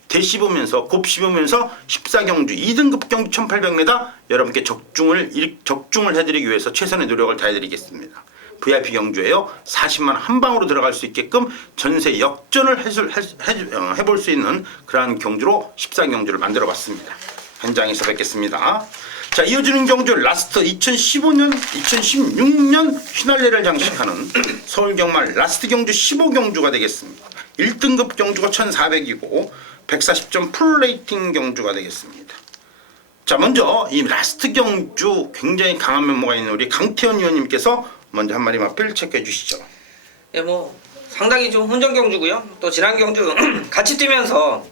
곱씹으면서 14경주 2등급 경주 1800m 여러분께 적중을 해드리기 위해서 최선의 노력을 다해드리겠습니다. VIP 경주에요. 40만 한 방으로 들어갈 수 있게끔 전세 역전을 해볼 수 있는 그러한 경주로 14경주를 만들어봤습니다. 현장에서 뵙겠습니다. 자, 이어지는 경주 라스트 2015년, 2016년 휘날레를 장식하는 서울경마 라스트 경주 15경주가 되겠습니다. 1등급 경주가 1400이고 140점 풀레이팅 경주가 되겠습니다. 자, 먼저 이 라스트 경주 굉장히 강한 면모가 있는 우리 강태현 위원님께서 먼저 한 마리 마필 체크해 주시죠. 예, 뭐 상당히 좀 혼전 경주고요. 또 지난 경주 같이 뛰면서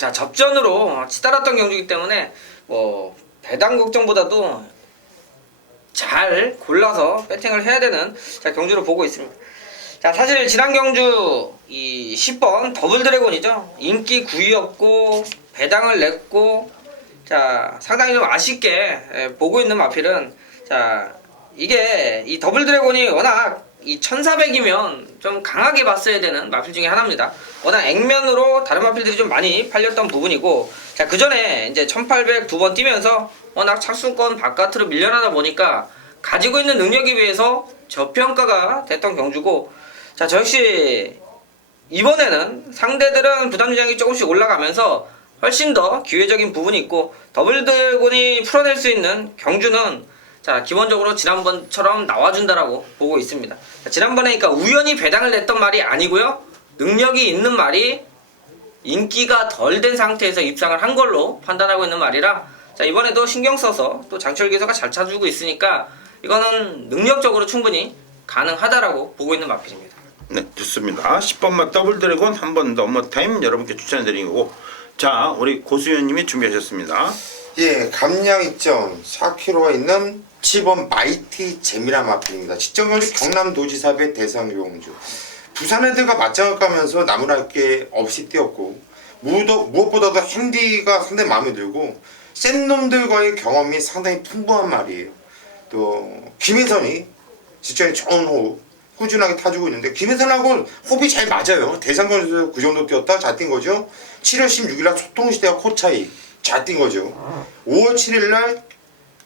자, 접전으로 치달았던 경주이기 때문에 뭐 배당 걱정보다도 잘 골라서 배팅을 해야 되는 자, 경주로 보고 있습니다. 자, 사실 지난 경주 이 10번 더블 드래곤이죠. 인기 9위였고 배당을 냈고 자, 상당히 좀 아쉽게 보고 있는 마필은 자, 이게 이 더블 드래곤이 워낙 이 1400이면 좀 강하게 봤어야 되는 마필 중에 하나입니다. 워낙 액면으로 다른 마필들이 좀 많이 팔렸던 부분이고, 자, 그 전에 이제 1800 두 번 뛰면서 워낙 착순권 바깥으로 밀려나다 보니까 가지고 있는 능력에 비해서 저평가가 됐던 경주고, 자, 저 역시 이번에는 상대들은 부담 유량이 조금씩 올라가면서 훨씬 더 기회적인 부분이 있고, 더블 드래곤이 풀어낼 수 있는 경주는 자, 기본적으로 지난번처럼 나와준다라고 보고 있습니다. 자, 지난번에 그러니까 우연히 배당을 냈던 말이 아니고요, 능력이 있는 말이 인기가 덜 된 상태에서 입상을 한 걸로 판단하고 있는 말이라, 자, 이번에도 신경 써서 또 장철 기수가 잘 찾아주고 있으니까 이거는 능력적으로 충분히 가능하다라고 보고 있는 마필입니다. 네, 좋습니다. 10번만 더블 드래곤 한 번 더 어머타임 여러분께 추천해드리고, 자, 우리 고수연님이 준비하셨습니다. 예, 감량 입점 4kg가 있는 7번 마이티 재미란 마필입니다. 직전경주 경남도지사배 대상경주. 부산 애들과 맞짱을 까면서 나무랄 게 없이 뛰었고, 무엇보다도 핸디가 상당히 마음에 들고 센 놈들과의 경험이 상당히 풍부한 말이에요. 또 김혜선이 직전에 좋은 호흡 꾸준하게 타주고 있는데, 김혜선하고 호흡이 잘 맞아요. 대상경주에서 그 정도 뛰었다 잘 뛴 거죠. 7월 16일날 소통시대와 코차이 잘 뛴 거죠. 5월 7일날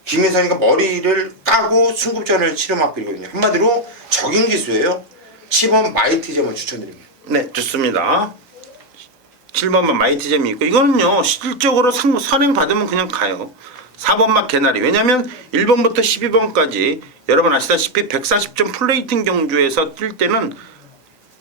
김혜선이가 머리를 까고 순급전을 치른 마필이거든요. 한마디로 적인 기수예요. 10번 마이티점을 추천드립니다. 네, 좋습니다. 7번만 마이티점이 있고, 이거는요 실질적으로 선행 받으면 그냥 가요. 4번 막 개나리. 왜냐면 1번부터 12번까지 여러분 아시다시피 140점 플레이팅 경주에서 뛸 때는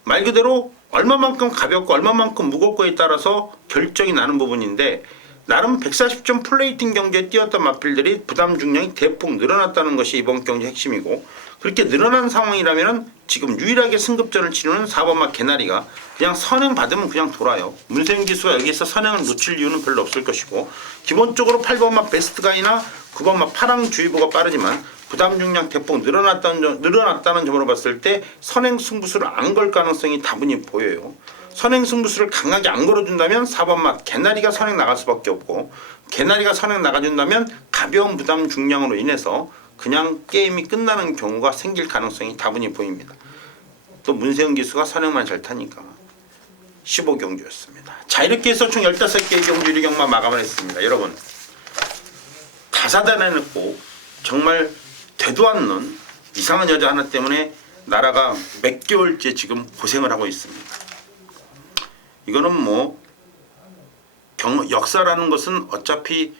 말 그대로 얼마만큼 가볍고 얼마만큼 무겁고에 따라서 결정이 나는 부분인데, 나름 140점 플레이팅 경주에 뛰었던 마필들이 부담 중량이 대폭 늘어났다는 것이 이번 경주 핵심이고, 그렇게 늘어난 상황이라면 지금 유일하게 승급전을 치르는 4번 막 개나리가 그냥 선행 받으면 그냥 돌아요. 문세윤 기수가 여기서 선행을 놓칠 이유는 별로 없을 것이고, 기본적으로 8번 막 베스트가이나 9번 막 파랑주의보가 빠르지만 부담 중량 대폭 늘어났다는 점으로 봤을 때 선행 승부수를 안 걸 가능성이 다분히 보여요. 선행 승부수를 강하게 안 걸어준다면 4번 맛 개나리가 선행 나갈 수밖에 없고, 개나리가 선행 나가준다면 가벼운 부담 중량으로 인해서 그냥 게임이 끝나는 경우가 생길 가능성이 다분히 보입니다. 또 문세영 기수가 선행만 잘 타니까 15경주였습니다. 자, 이렇게 해서 총 15개의 경주 1경마 마감을 했습니다. 여러분, 다사다난했고 정말 되도 않는 이상한 여자 하나 때문에 나라가 몇 개월째 지금 고생을 하고 있습니다. 이거는 뭐 역사라는 것은 어차피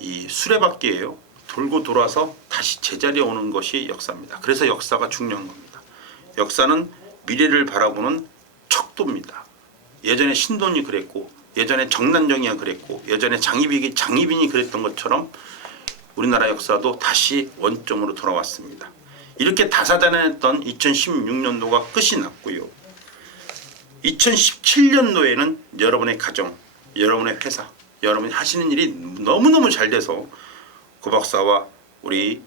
이 수레바퀴예요. 돌고 돌아서 다시 제자리에 오는 것이 역사입니다. 그래서 역사가 중요한 겁니다. 역사는 미래를 바라보는 척도입니다. 예전에 신돈이 그랬고, 예전에 정난정이가 그랬고, 예전에 장희빈이 그랬던 것처럼 우리나라 역사도 다시 원점으로 돌아왔습니다. 이렇게 다사다난했던 2016년도가 끝이 났고요. 2017년도에는 여러분의 가정, 여러분의 회사, 여러분이 하시는 일이 너무너무 잘 돼서 고 박사와 우리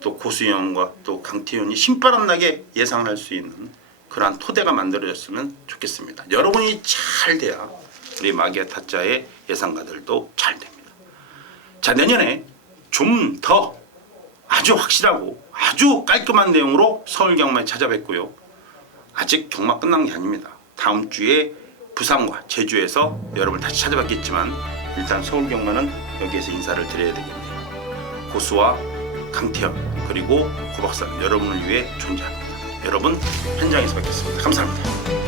또 고수영과 또 강태현이 신바람나게 예상할 수 있는 그러한 토대가 만들어졌으면 좋겠습니다. 여러분이 잘 돼야 우리 마기아 타짜의 예상가들도 잘 됩니다. 자, 내년에 좀 더 아주 확실하고 아주 깔끔한 내용으로 서울 경마에 찾아뵙고요. 아직 경마 끝난 게 아닙니다. 다음 주에 부산과 제주에서 여러분을 다시 찾아뵙겠지만, 일단 서울 경마는 여기에서 인사를 드려야 되겠네요. 고수와 강태현 그리고 고 박사는 여러분을 위해 존재합니다. 여러분 현장에서 뵙겠습니다. 감사합니다.